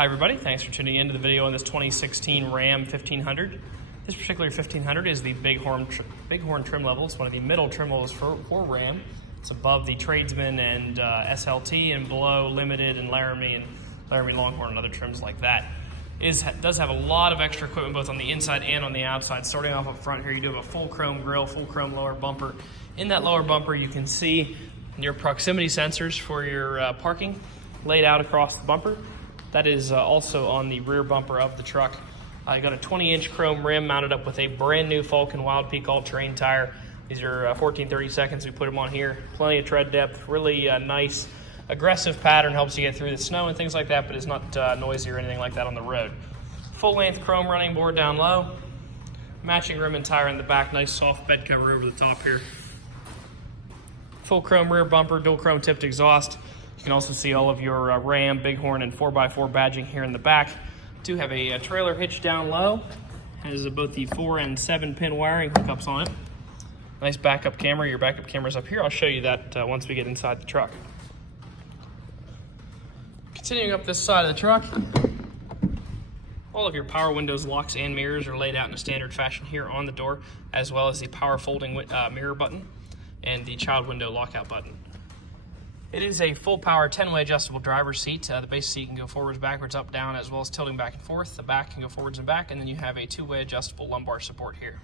Hi everybody, thanks for tuning in to the video on this 2016 Ram 1500. This particular 1500 is the Bighorn trim level. It's one of the middle trim levels for Ram. It's above the Tradesman and SLT, and below Limited and Laramie Longhorn and other trims like that. It does have a lot of extra equipment both on the inside and on the outside. Starting off up front here, you do have a full chrome grille, full chrome lower bumper. In that lower bumper, you can see your proximity sensors for your parking laid out across the bumper. That is also on the rear bumper of the truck. You got a 20-inch chrome rim mounted up with a brand new Falken Wild Peak all-terrain tire. These are 14/32. We put them on here. Plenty of tread depth, really nice, aggressive pattern, helps you get through the snow and things like that, but is not noisy or anything like that on the road. Full-length chrome running board down low. Matching rim and tire in the back. Nice soft bed cover over the top here. Full chrome rear bumper, dual chrome tipped exhaust. You can also see all of your Ram, Bighorn, and 4x4 badging here in the back. Do have a trailer hitch down low. Has both the 4 and 7 pin wiring hookups on it. Nice backup camera. Your backup camera's up here. I'll show you that once we get inside the truck. Continuing up this side of the truck, all of your power windows, locks, and mirrors are laid out in a standard fashion here on the door, as well as the power folding mirror button and the child window lockout button. It is a full power 10-way adjustable driver's seat. The base seat can go forwards, backwards, up, down, as well as tilting back and forth. The back can go forwards and back, and then you have a 2-way adjustable lumbar support here.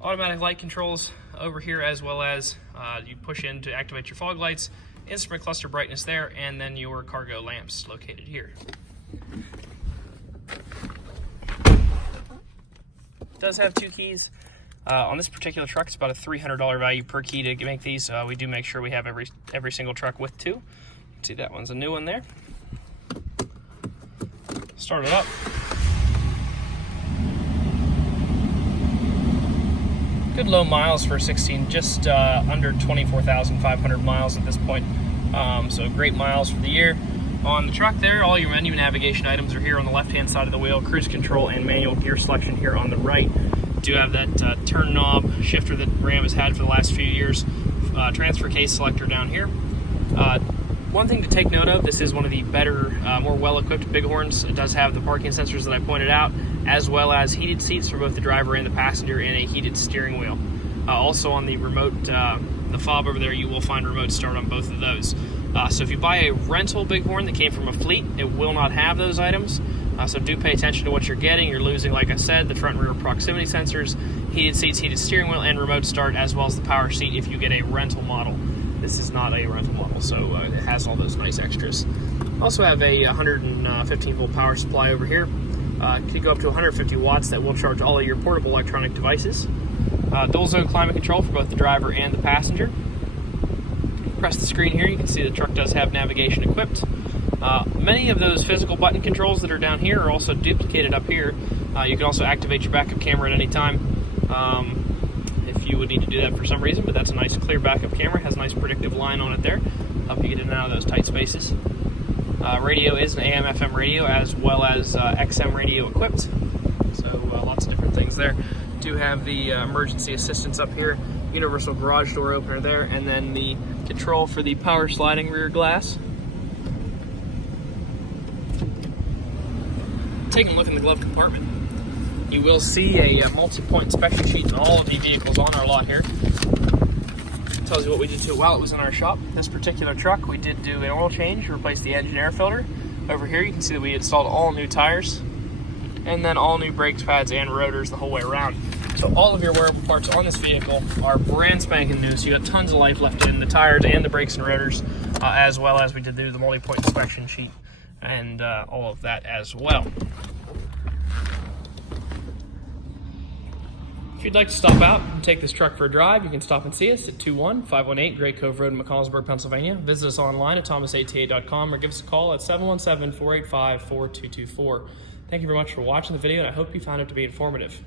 Automatic light controls over here, as well as you push in to activate your fog lights, instrument cluster brightness there, and then your cargo lamps located here. It does have 2 keys. On this particular truck, it's about a $300 value per key to make these. We do make sure we have every single truck with 2. You can see that one's a new one there. Start it up. Good low miles for 16, just under 24,500 miles at this point. So great miles for the year. On the truck there, all your menu navigation items are here on the left-hand side of the wheel. Cruise control and manual gear selection here on the right. Do have that turn knob shifter that Ram has had for the last few years. Transfer case selector down here. One thing to take note of, this is one of the better, more well-equipped Bighorns. It does have the parking sensors that I pointed out, as well as heated seats for both the driver and the passenger, and a heated steering wheel. Also on the remote, the fob over there, you will find remote start on both of those. So if you buy a rental Bighorn that came from a fleet, it will not have those items. So do pay attention to what you're getting. You're losing, like I said, the front and rear proximity sensors, heated seats, heated steering wheel, and remote start, as well as the power seat if you get a rental model. This is not a rental model, so it has all those nice extras. Also have a 115 volt power supply over here. It can go up to 150 watts that will charge all of your portable electronic devices. Dual zone climate control for both the driver and the passenger. Press the screen here, you can see the truck does have navigation equipped. Many of those physical button controls that are down here are also duplicated up here. You can also activate your backup camera at any time if you would need to do that for some reason, but that's a nice clear backup camera. It has a nice predictive line on it there, help you get in and out of those tight spaces. Radio is an AM/FM radio, as well as XM radio equipped, so lots of different things there. Do have the emergency assistance up here, universal garage door opener there, and then the control for the power sliding rear glass. Taking a look in the glove compartment, you will see a multi-point inspection sheet in all of the vehicles on our lot here. It tells you what we did to it while it was in our shop. This particular truck, we did do an oil change, replace the engine air filter. Over here you can see that we installed all new tires, and then all new brakes pads and rotors the whole way around. So all of your wearable parts on this vehicle are brand spanking new, so you got tons of life left in the tires and the brakes and rotors, as well as we did do the multi-point inspection sheet and all of that as well. If you'd like to stop out and take this truck for a drive, you can stop and see us at 21518 Great Cove Road in McConnellsburg, Pennsylvania. Visit us online at thomasata.com or give us a call at 717-485-4224. Thank you very much for watching the video, and I hope you found it to be informative.